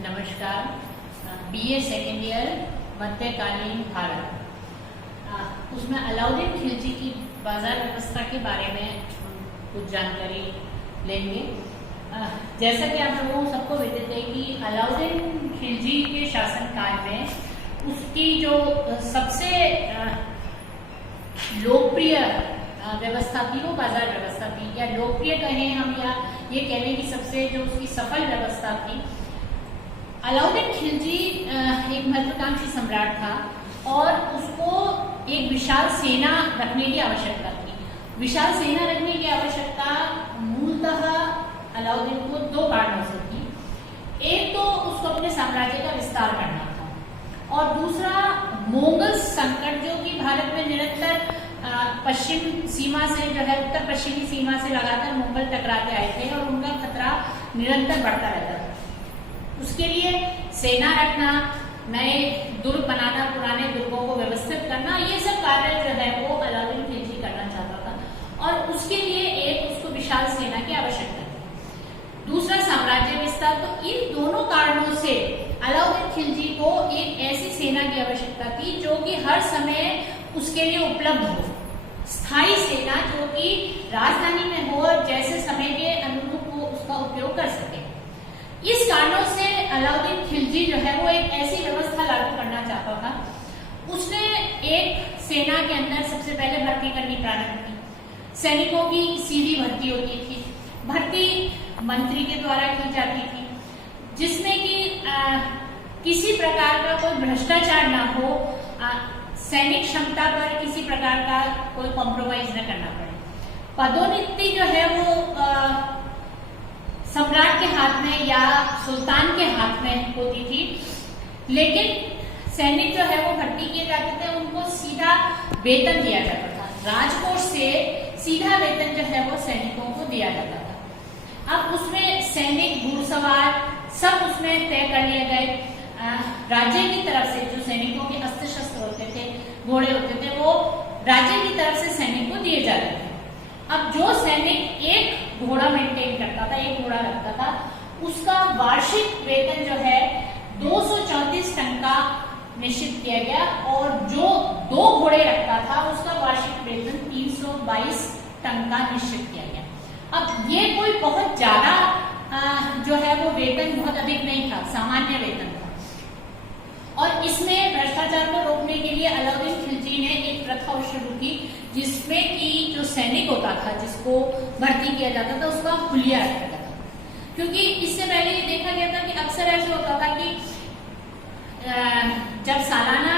नमस्कार। BA second year मध्यकालीन भारत, उसमें अलाउद्दीन खिलजी की बाजार व्यवस्था के बारे में कुछ जानकारी लेंगे। जैसा कि आप लोगों सबको विदित है कि अलाउद्दीन खिलजी के शासनकाल में उसकी जो सबसे लोकप्रिय व्यवस्था थी वो बाजार व्यवस्था थी, या लोकप्रिय कहें हम, या ये कहें कि सबसे जो उसकी सफल व्यवस्था थी। अलाउद्दीन खिलजी एक महत्वाकांक्षी सम्राट था और उसको एक विशाल सेना रखने की आवश्यकता थी। विशाल सेना रखने की आवश्यकता मूलतः अलाउद्दीन को दो कारणों से थी। एक तो उसको अपने साम्राज्य का विस्तार करना था, और दूसरा मोगल संकट जो कि भारत में निरंतर पश्चिम सीमा से जो है उत्तर पश्चिमी सीमा से लगातार मुगल टकराते आए थे और उनका खतरा निरंतर बढ़ता रहता था। उसके लिए सेना रखना, नए दुर्ग बनाना, पुराने दुर्गों को व्यवस्थित करना, ये सब कार्य जो है वो अलाउद्दीन खिलजी करना चाहता था, और उसके लिए एक उसको विशाल सेना की आवश्यकता थी। दूसरा साम्राज्य विस्तार। तो इन दोनों कारणों से अलाउद्दीन खिलजी को एक ऐसी सेना की आवश्यकता थी जो कि हर समय उसके लिए उपलब्ध हो, स्थायी सेना जो कि राजधानी में हो और जैसे समय के अनुरूप वो उसका उपयोग कर सके। इस कारणों से अलाउद्दीन खिलजी जो है वो एक ऐसी व्यवस्था लागू करना चाहता था। उसने एक सेना के अंदर सबसे पहले भर्ती करनी प्रारंभ की। सैनिकों की सीधी भर्ती होती थी। भर्ती मंत्री के द्वारा की जाती थी, जिसमें कि किसी प्रकार का कोई भ्रष्टाचार ना हो, सैनिक क्षमता पर किसी प्रकार का कोई कॉम्प्रोमाइज न करना पड़े। पदोन्नति जो है वो सम्राट के हाथ में या सुल्तान के हाथ में होती थी, लेकिन सैनिक जो है वो भर्ती किए जाते थे, उनको सीधा वेतन दिया जाता था। राजकोष से सीधा वेतन जो है वो सैनिकों को दिया जाता था। अब उसमें सैनिक, घुड़सवार सब उसमें तय कर लिए गए। राज्य की तरफ से जो सैनिकों के अस्त्र शस्त्र होते थे, घोड़े होते थे, वो राज्य की तरफ से सैनिक को दिए जाते थे। अब जो सैनिक एक घोड़ा मेंटेन करता था, एक घोड़ा रखता था, उसका वार्षिक वेतन जो है 234 टंका निश्चित किया गया, और जो 2 घोड़े रखता था उसका वार्षिक वेतन 322 टंका निश्चित किया गया। अब ये कोई बहुत ज्यादा जो है वो वेतन बहुत अधिक नहीं था, सामान्य वेतन था। और इसमें भ्रष्टाचार को रोकने के लिए अलाउद्दीन खिलजी ने एक प्रथा शुरू की, जिसमें कि जो सैनिक होता था, जिसको भर्ती किया जाता था, उसका हुलिया रखा जाता था। क्योंकि इससे पहले ये देखा गया था कि अक्सर ऐसा होता था कि जब सालाना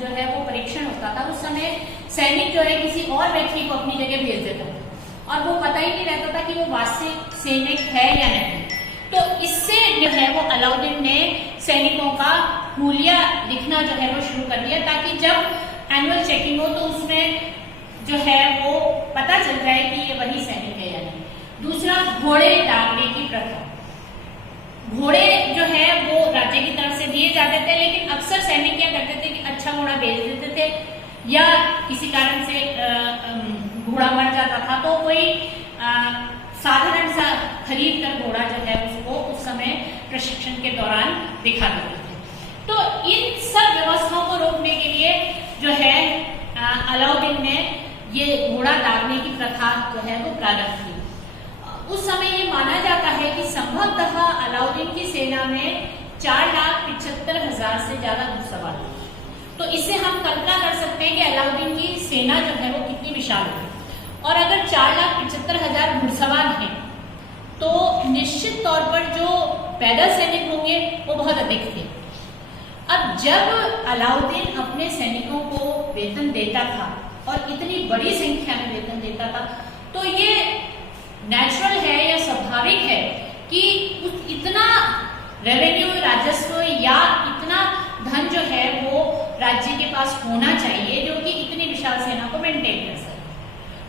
जो है वो परीक्षण होता था, उस समय सैनिक जो है किसी और व्यक्ति को अपनी जगह भेज देता था, और वो पता ही नहीं रहता था कि वो वास्तविक सैनिक है या नहीं। तो इससे जो है वो अलाउद्दीन ने सैनिकों का हुलिया लिखना जो है वो शुरू कर दिया, ताकि जब एनुअल चेकिंग हो तो उसमें जो है वो पता चल जाए कि ये वही सैनिक है या नहीं। दूसरा, घोड़े दागने की प्रथा। घोड़े जो है वो राज्य की तरफ से दिए जाते थे, लेकिन अक्सर सैनिक क्या करते थे कि अच्छा घोड़ा बेच देते थे, या किसी कारण से घोड़ा मर जाता था तो कोई साधारण सा खरीद कर घोड़ा जो है उसको उस समय प्रशिक्षण के दौरान दिखा देते थे। तो इन सब व्यवस्थाओं को रोकने के लिए जो है अलाउद्दीन ने ये घोड़ा दागने की प्रथा जो है वो प्रारंभ की। उस समय ये माना जाता है कि संभवतः अलाउद्दीन की सेना में 4,75,000 से ज्यादा घुड़सवार थे। तो इससे हम कल्पना कर सकते हैं कि अलाउद्दीन की सेना जो है वो कितनी विशाल है। और अगर 4,75,000 घुड़सवार हैं, तो निश्चित तौर पर जो पैदल सैनिक होंगे वो बहुत अधिक थे। अब जब अलाउद्दीन अपने सैनिकों को वेतन देता था और इतनी बड़ी संख्या में वेतन देता था, तो ये नेचुरल है या स्वाभाविक है कि इतना रेवेन्यू, राजस्व या इतना धन जो है वो राज्य के पास होना चाहिए जो कि इतनी विशाल सेना को मेंटेन कर सके।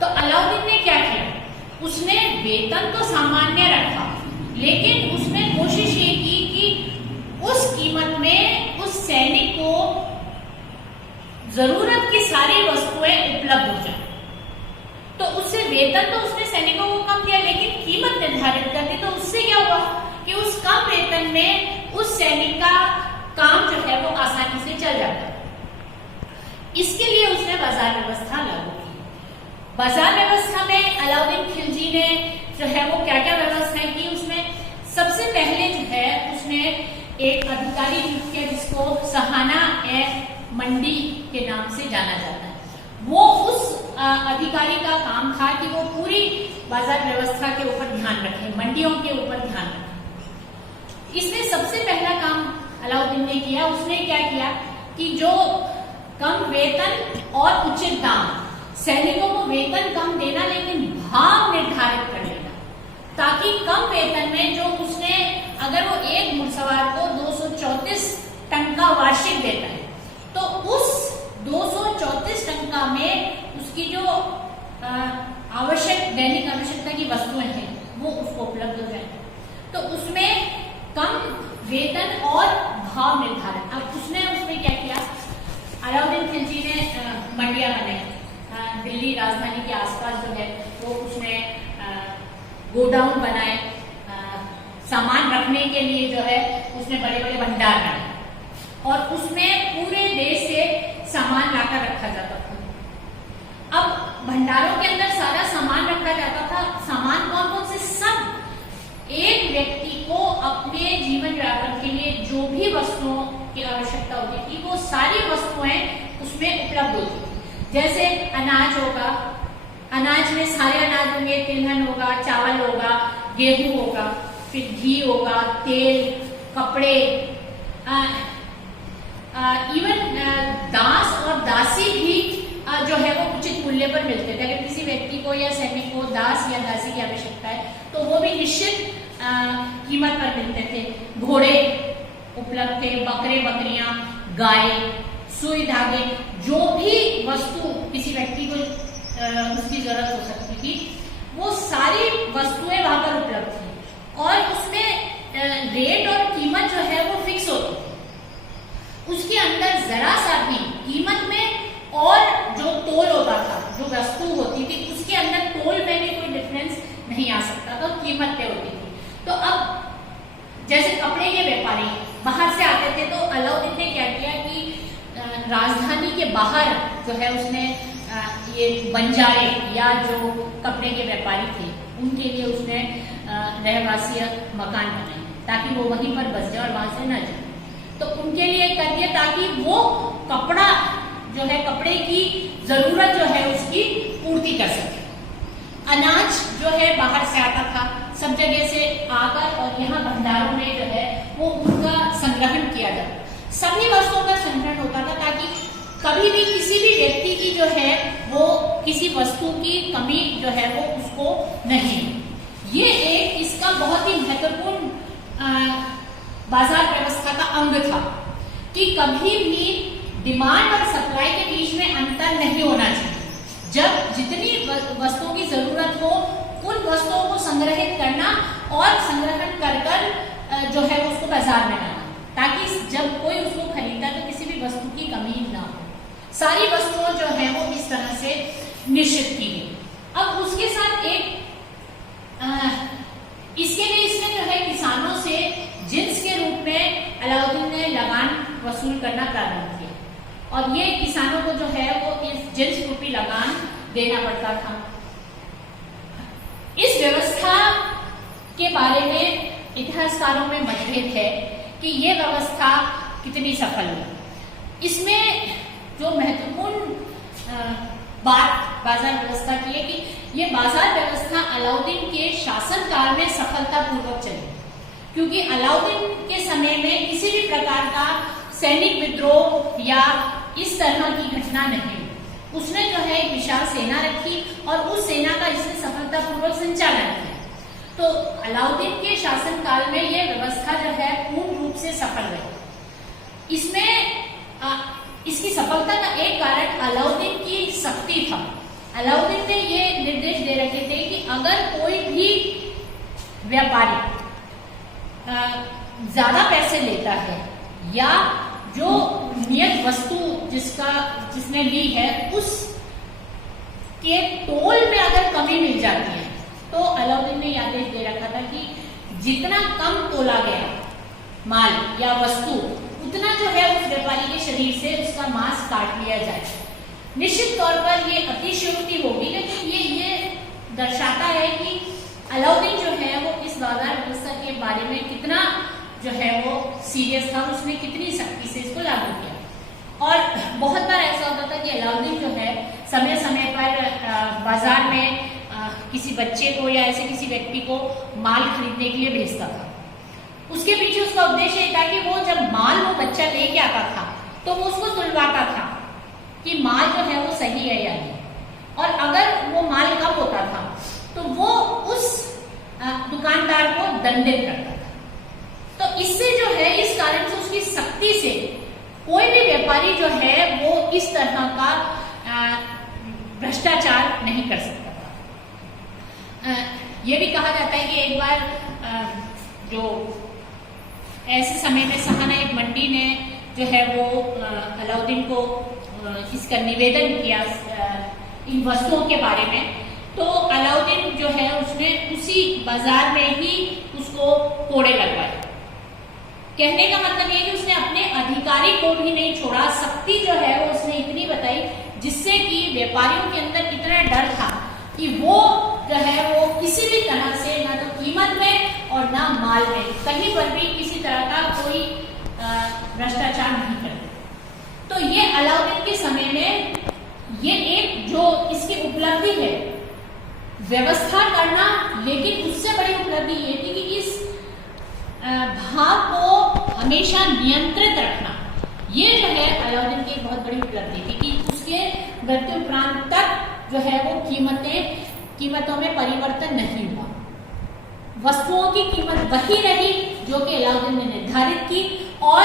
तो अलाउद्दीन ने क्या किया? उसने वेतन तो सामान्य रखा, लेकिन उसने कोशिश ये की कि उस कीमत में उस सैनिक को जरूरत की सारी वस्तुएं उपलब्ध हो जाए। तो उससे वेतन तो उसने सैनिकों को कम दिया, लेकिन कीमत निर्धारित कर दी। तो उससे क्या हुआ कि उस कम वेतन में उस सैनिक का काम जो है वो आसानी से चल जाता है। इसके लिए उसने बाजार व्यवस्था लागू की। बाजार व्यवस्था में अलाउद्दीन खिलजी ने जो है वो क्या क्या व्यवस्थाएं की, उसमें सबसे पहले जो है उसने एक अधिकारी नियुक्त किया जिसको सहाना ए मंडी के नाम से जाना जाता है। वो उस अधिकारी का काम था कि वो पूरी बाजार व्यवस्था के ऊपर ध्यान रखे, मंडियों के ऊपर ध्यान रखे। इसने सबसे पहला काम अलाउद्दीन ने किया, उसने क्या किया कि जो कम वेतन और उचित दाम, सैनिकों को वेतन कम देना लेकिन भाव निर्धारित कर लेना, ताकि कम वेतन में जो उसने, अगर वो एक घुड़सवार को 234 टंका वार्षिक देता है तो उस 234 टंका में उसकी जो आवश्यक दैनिक आवश्यकता की वस्तुएं हैं वो उसको उपलब्ध हो जाए। तो उसमें कम वेतन और भाव निर्धारण। अब उसमें क्या किया, अलाउद्दीन खिलजी ने मंडियां बनाई, दिल्ली राजधानी के आसपास जो है वो उसने गोडाउन बनाए, सामान रखने के लिए जो है उसने बड़े बड़े भंडार बनाए और उसमें पूरे देश से सामान लाकर रखा जाता था। अब भंडारों के अंदर सारा सामान रखा जाता था। सामान कौन कौन से? सब एक व्यक्ति को अपने जीवन यापन के लिए जो भी वस्तुओं की आवश्यकता होती थी वो सारी वस्तुएं उसमें उपलब्ध होती थी। जैसे अनाज होगा, अनाज में सारे अनाज होंगे, तिलहन होगा, चावल होगा, गेहूं होगा, फिर घी होगा, तेल, कपड़े, इवन दास और दासी भी जो है वो उचित मूल्य पर मिलते थे। अगर किसी व्यक्ति को या सैनिक को दास या दासी की आवश्यकता है तो वो भी निश्चित कीमत पर मिलते थे। घोड़े उपलब्ध थे, बकरे बकरियां, गाय, सुई धागे, जो भी वस्तु किसी व्यक्ति को उसकी जरूरत हो सकती थी वो सारी वस्तुएं वहां पर उपलब्ध थी और उसमें रेट और कीमत जो है वो फिक्स होती थी। उसके अंदर जरा सा भी कीमत में और जो तोल होता था, जो वस्तु होती थी उसके अंदर तोल में भी कोई डिफरेंस नहीं आ सकता था, कीमत पे होती थी। तो अब जैसे कपड़े के व्यापारी बाहर से आते थे तो अलाउद्दीन ने क्या किया कि राजधानी के बाहर जो है उसने ये बंजारे या जो कपड़े के व्यापारी थे उनके लिए उसने रहवासी मकान बनाए ताकि वो वहीं पर बस जाए और वहां से न जाए। तो उनके लिए कर दिया ताकि वो कपड़ा जो है, कपड़े की जरूरत जो है उसकी पूर्ति कर सके। अनाज जो है बाहर से आता था, सब जगह से आकर और यहाँ भंडारों में जो है वो उनका संग्रहण किया जाता, सभी वस्तुओं का संग्रहण होता था ताकि कभी भी किसी भी व्यक्ति की जो है वो किसी वस्तु की कमी जो है वो उसको नहीं। ये एक इसका बहुत ही महत्वपूर्ण बाजार व्यवस्था का अंग था कि कभी भी डिमांड और सप्लाई के बीच में अंतर नहीं होना चाहिए। जब जितनी वस्तुओं की जरूरत हो उन वस्तुओं को संग्रहित करना और संग्रहण कर कर जो है उसको बाजार में लाना, ताकि जब कोई उसको खरीदा तो किसी भी वस्तु की कमी ना हो। सारी वस्तुओं जो है वो इस तरह से निश्चित की गई। अब उसके साथ एक इसके लिए इसने जो है किसानों से जिन्स के रूप में अलाउद्दीन ने लगान वसूल करना प्रारंभ किया और ये किसानों को जो है वो इस जिन्स रूपी लगान देना पड़ता था। इस व्यवस्था के बारे में इतिहासकारों में मतभेद है कि ये व्यवस्था कितनी सफल हुई। इसमें जो महत्वपूर्ण बात बाजार व्यवस्था की है कि ये बाजार व्यवस्था अलाउद्दीन के शासनकाल में सफलतापूर्वक चली, क्योंकि अलाउद्दीन के समय में किसी भी प्रकार का सैनिक विद्रोह या इस तरह की घटना नहीं। उसने जो है एक विशाल सेना रखी और उस सेना का इसने सफलतापूर्वक संचालन किया। तो अलाउद्दीन के शासनकाल में यह व्यवस्था जो है पूर्ण रूप से सफल रही। इसमें इसकी सफलता का एक कारण अलाउद्दीन की शक्ति था। अलाउद्दीन ने ये निर्देश दे रखे थे कि अगर कोई भी व्यापारी ज्यादा पैसे लेता है या जो नियत वस्तु जिसने ली है उस के तोल में अगर कमी मिल जाती है तो अलाउद्दीन ने आदेश दे रखा था कि जितना कम तोला गया माल या वस्तु, उतना जो है उस व्यापारी के शरीर से उसका मांस काट लिया जाए। निश्चित तौर पर ये अतिशयोक्ति होगी, लेकिन ये दर्शाता है कि अलाउद्दीन जो है वो इस बाजार व्यवस्था के बारे में कितना जो है वो सीरियस था, उसने कितनी सख्ती से इसको लागू किया। और बहुत बार ऐसा होता था कि अलाउद्दीन जो है समय समय पर बाजार में किसी बच्चे को या ऐसे किसी व्यक्ति को माल खरीदने के लिए भेजता था। उसके पीछे उसका उद्देश्य ये था कि वो जब माल वो बच्चा लेके आता था तो वो उसको तुलवाता था कि माल जो है वो सही है या नहीं, और अगर वो माल कम होता था तो वो उस दुकानदार को दंडित करता था। तो इससे जो है, इस कारण से उसकी सख्ती से कोई भी व्यापारी जो है वो इस तरह का भ्रष्टाचार नहीं कर सकता था। ये भी कहा जाता है कि एक बार जो ऐसे समय में सहाना मंडी ने जो है वो अलाउद्दीन को इसका निवेदन किया इन वस्तुओं के बारे में, तो अलाउद्दीन जो है उसने उसी बाजार में ही उसको कोड़े लगवाए। कहने का मतलब ये कि उसने अपने अधिकारी को भी नहीं छोड़ा, सख्ती जो है वो उसने इतनी बताई जिससे कि व्यापारियों के अंदर इतना डर था कि वो जो है वो किसी भी तरह से ना तो कीमत में और ना माल में कहीं पर भी किसी तरह का कोई भ्रष्टाचार नहीं करते। तो ये अलाउद्दीन के समय में ये एक जो इसकी उपलब्धि है व्यवस्था करना, लेकिन उससे बड़ी उपलब्धि ये थी कि इस भाव को हमेशा नियंत्रित रखना। ये जो है अलाउद्दीन की बहुत बड़ी उपलब्धि थी कि उसके मृत्यु उपरांत तक जो है वो कीमतों में परिवर्तन नहीं हुआ। वस्तुओं की कीमत वही रही जो कि अलाउद्दीन ने निर्धारित की, और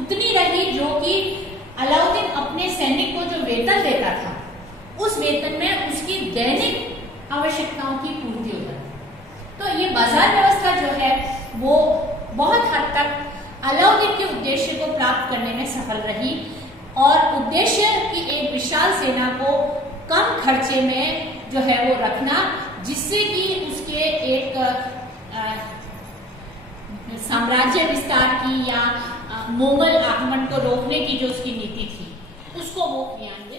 उतनी रही जो कि अलाउद्दीन अपने सैनिक को जो वेतन देता था उस वेतन में उसकी दैनिक आवश्यकताओं की पूर्ति हो जाती। तो ये बाजार व्यवस्था जो है वो बहुत हद तक अलाउद्दीन के उद्देश्य को प्राप्त करने में सफल रही, और उद्देश्य की एक विशाल सेना को कम खर्चे में जो है वो रखना, जिससे कि उसके एक साम्राज्य विस्तार की या मोगल आक्रमण को रोकने की जो उसकी नीति थी उसको वो क्रियान्वित